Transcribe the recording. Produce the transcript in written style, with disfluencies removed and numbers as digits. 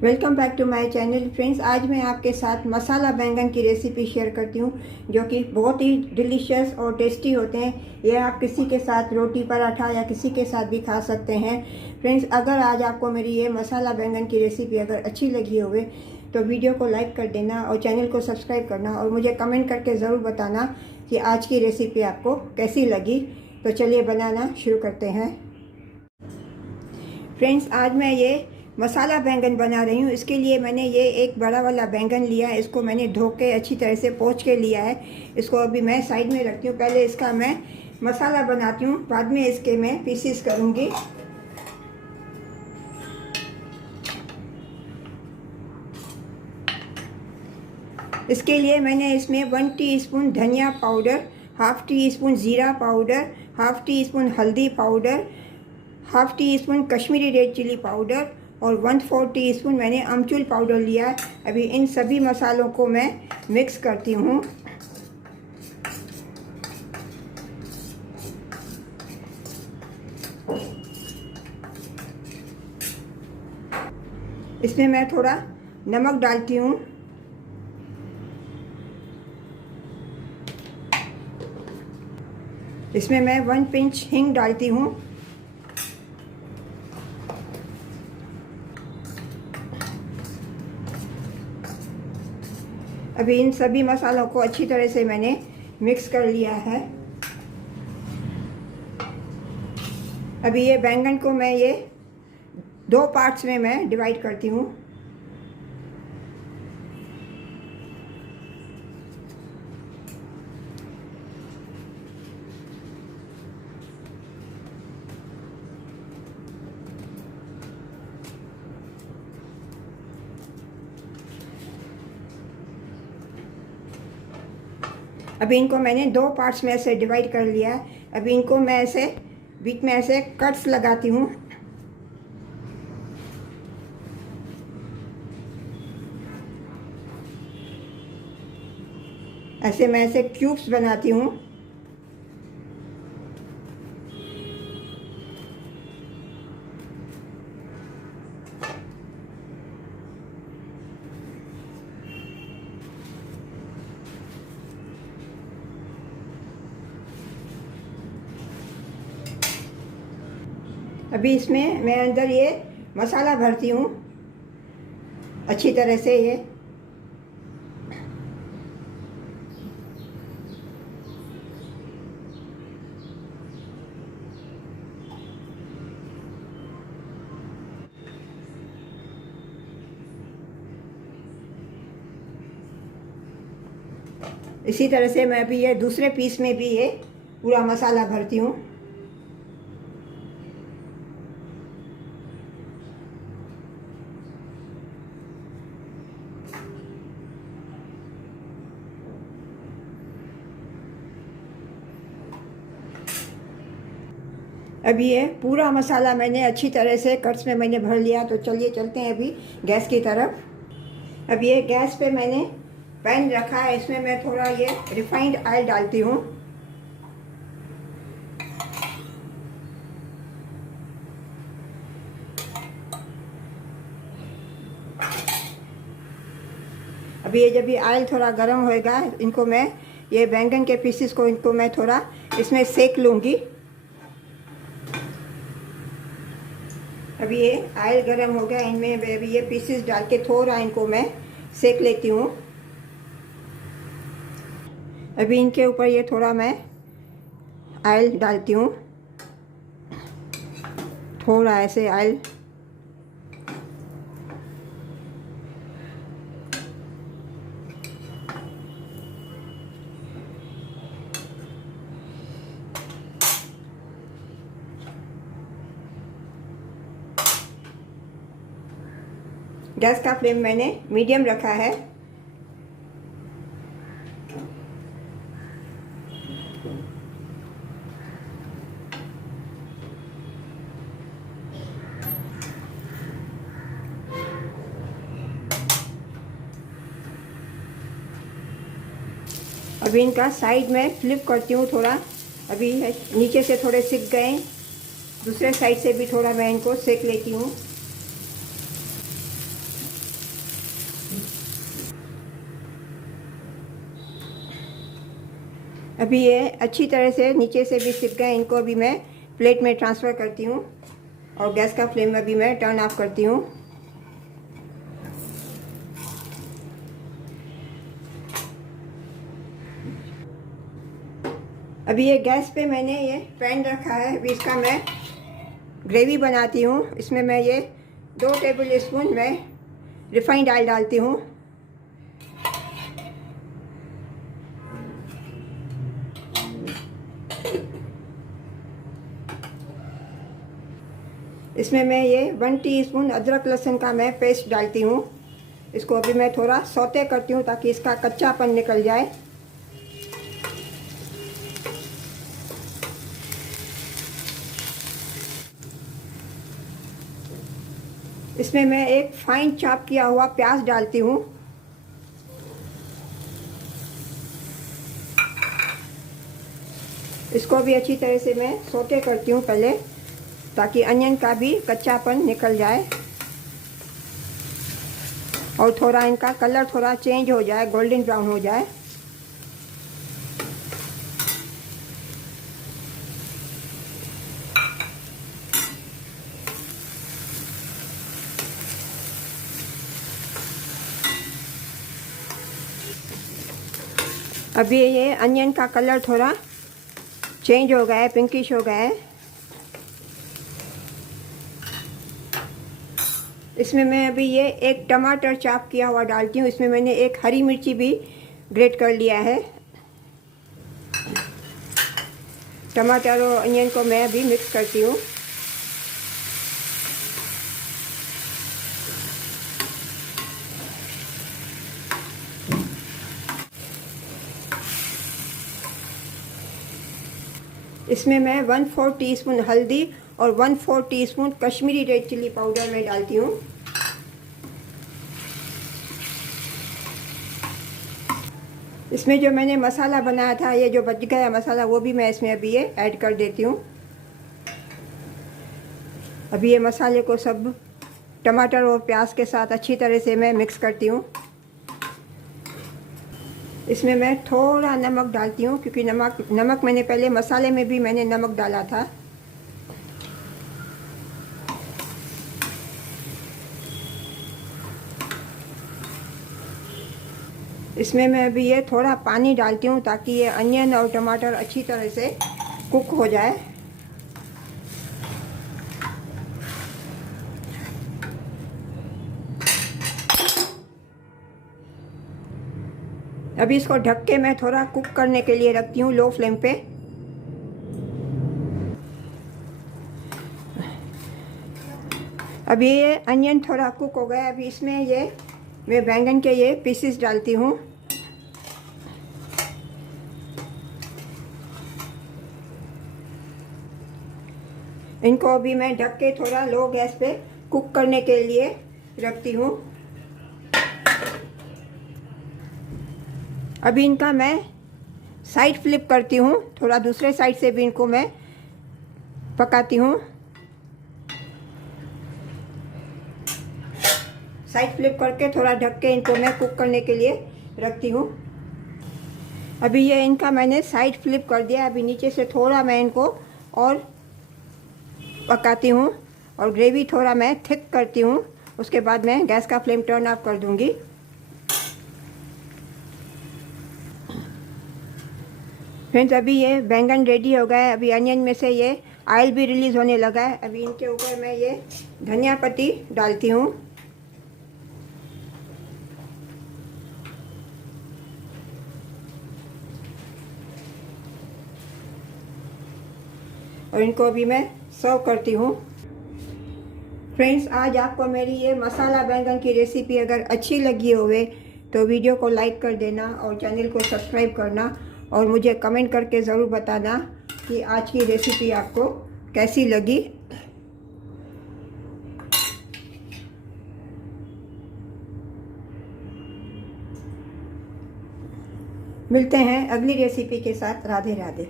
Welcome back to my channel friends. आज मैं आपके साथ मसाला बैंगन की रेसिपी शेयर करती हूँ जो कि बहुत ही डिलीशियस और टेस्टी होते हैं। ये आप किसी के साथ रोटी पराठा या किसी के साथ भी खा सकते हैं। फ्रेंड्स, अगर आज आपको मेरी ये मसाला बैंगन की रेसिपी अगर अच्छी लगी होवे तो वीडियो को लाइक कर देना और चैनल को सब्सक्राइब करना और मुझे कमेंट करके ज़रूर बताना कि आज की रेसिपी आपको कैसी लगी। तो चलिए बनाना शुरू करते हैं। फ्रेंड्स, आज मैं ये मसाला बैंगन बना रही हूँ। इसके लिए मैंने ये एक बड़ा वाला बैंगन लिया है। इसको मैंने धो के अच्छी तरह से पोंछ के लिया है। इसको अभी मैं साइड में रखती हूँ। पहले इसका मैं मसाला बनाती हूँ, बाद में इसके मैं पीसीस करूँगी। इसके लिए मैंने इसमें 1 टीस्पून धनिया पाउडर, हाफ़ टी स्पून ज़ीरा पाउडर, हाफ़ टी स्पून हल्दी powder, half teaspoon Kashmiri red chilli powder और 1/4 टीस्पून मैंने अमचूर पाउडर लिया है। अभी इन सभी मसालों को मैं मिक्स करती हूँ। इसमें मैं थोड़ा नमक डालती हूँ। इसमें मैं 1 पिंच हींग डालती हूँ। अभी इन सभी मसालों को अच्छी तरह से मैंने मिक्स कर लिया है। अभी ये बैंगन को मैं ये 2 पार्ट्स में मैं डिवाइड करती हूँ। अभी इनको मैंने 2 पार्ट्स में ऐसे डिवाइड कर लिया है। अभी इनको मैं ऐसे बीच में ऐसे कट्स लगाती हूँ। ऐसे मैं ऐसे क्यूब्स बनाती हूँ। अभी इसमें मैं अंदर ये मसाला भरती हूँ अच्छी तरह से। ये इसी तरह से मैं अभी ये दूसरे पीस में भी ये पूरा मसाला भरती हूँ। अभी ये पूरा मसाला मैंने अच्छी तरह से कट्स में मैंने भर लिया। तो चलिए चलते हैं अभी गैस की तरफ। अब ये गैस पे मैंने पैन रखा है। इसमें मैं थोड़ा ये रिफाइंड ऑयल डालती हूँ। अभी ये जब ये ऑयल थोड़ा गर्म होएगा, इनको मैं ये बैंगन के पीसेस को इनको मैं थोड़ा इसमें सेक लूँगी। अभी ये ऑयल गर्म हो गया, इनमें अभी ये पीसेस डाल के थोड़ा इनको मैं सेक लेती हूँ। अभी इनके ऊपर ये थोड़ा मैं ऑयल डालती हूँ, थोड़ा ऐसे ऑयल। गैस का फ्लेम मैंने मीडियम रखा है। अभी इनका साइड में फ्लिप करती हूँ थोड़ा। अभी नीचे से थोड़े सिक गए, दूसरे साइड से भी थोड़ा मैं इनको सेक लेती हूँ। अभी ये अच्छी तरह से नीचे से भी सिक गए। इनको अभी मैं प्लेट में ट्रांसफ़र करती हूँ और गैस का फ्लेम अभी मैं टर्न ऑफ करती हूँ। अभी ये गैस पे मैंने ये पैन रखा है। अभी इसका मैं ग्रेवी बनाती हूँ। इसमें मैं ये 2 टेबल स्पून मैं रिफाइंड ऑयल डालती हूँ। इसमें मैं ये 1 टीस्पून अदरक लहसुन का मैं पेस्ट डालती हूँ। इसको अभी मैं थोड़ा सौते करती हूँ ताकि इसका कच्चापन निकल जाए। इसमें मैं एक फाइन चॉप किया हुआ प्याज डालती हूँ। इसको भी अच्छी तरह से मैं सौते करती हूँ पहले, ताकि अनियन का भी कच्चापन निकल जाए और थोड़ा इनका कलर थोड़ा चेंज हो जाए, गोल्डन ब्राउन हो जाए। अभी ये अनियन का कलर थोड़ा चेंज हो गया है, पिंकिश हो गया है। इसमें मैं अभी ये एक टमाटर चॉप किया हुआ डालती हूँ। इसमें मैंने एक हरी मिर्ची भी ग्रेट कर लिया है। टमाटर और अनियन को मैं अभी मिक्स करती हूँ। इसमें मैं 1/4 टीस्पून हल्दी और 1/4 teaspoon Kashmiri red chilli powder में डालती हूँ। इसमें जो मैंने मसाला बनाया था, ये जो बच गया मसाला, वो भी मैं इसमें अभी ये ऐड कर देती हूँ। अभी ये मसाले को सब टमाटर और प्याज के साथ अच्छी तरह से मैं मिक्स करती हूँ। इसमें मैं थोड़ा नमक डालती हूँ, क्योंकि नमक मैंने पहले मसाले में भी मैंने नमक डाला था। इसमें मैं अभी ये थोड़ा पानी डालती हूँ ताकि ये अनियन और टमाटर अच्छी तरह से कुक हो जाए। अभी इसको ढक के मैं थोड़ा कुक करने के लिए रखती हूँ लो फ्लेम पे। अभी ये अनियन थोड़ा कुक हो गया। अभी इसमें ये मैं बैंगन के ये पीसेस डालती हूँ। इनको अभी मैं ढक के थोड़ा लो गैस पे कुक करने के लिए रखती हूँ। अभी इनका मैं साइड फ्लिप करती हूँ, थोड़ा दूसरे साइड से भी इनको मैं पकाती हूँ। साइड फ्लिप करके थोड़ा ढक के इनको मैं कुक करने के लिए रखती हूँ। अभी ये इनका मैंने साइड फ्लिप कर दिया। अभी नीचे से थोड़ा मैं इनको और पकाती हूँ और ग्रेवी थोड़ा मैं थिक करती हूँ। उसके बाद मैं गैस का फ्लेम टर्न ऑफ कर दूँगी। फ्रेंड्स, अभी ये बैंगन रेडी हो गया है। अभी अनियन में से ये ऑयल भी रिलीज़ होने लगा है। अभी इनके ऊपर मैं ये धनिया पत्ती डालती हूँ। और इनको अभी मैं सर्व करती हूँ। फ्रेंड्स, आज आपको मेरी ये मसाला बैंगन की रेसिपी अगर अच्छी लगी होवे तो वीडियो को लाइक कर देना और चैनल को सब्सक्राइब करना और मुझे कमेंट करके ज़रूर बताना कि आज की रेसिपी आपको कैसी लगी। मिलते हैं अगली रेसिपी के साथ। राधे राधे।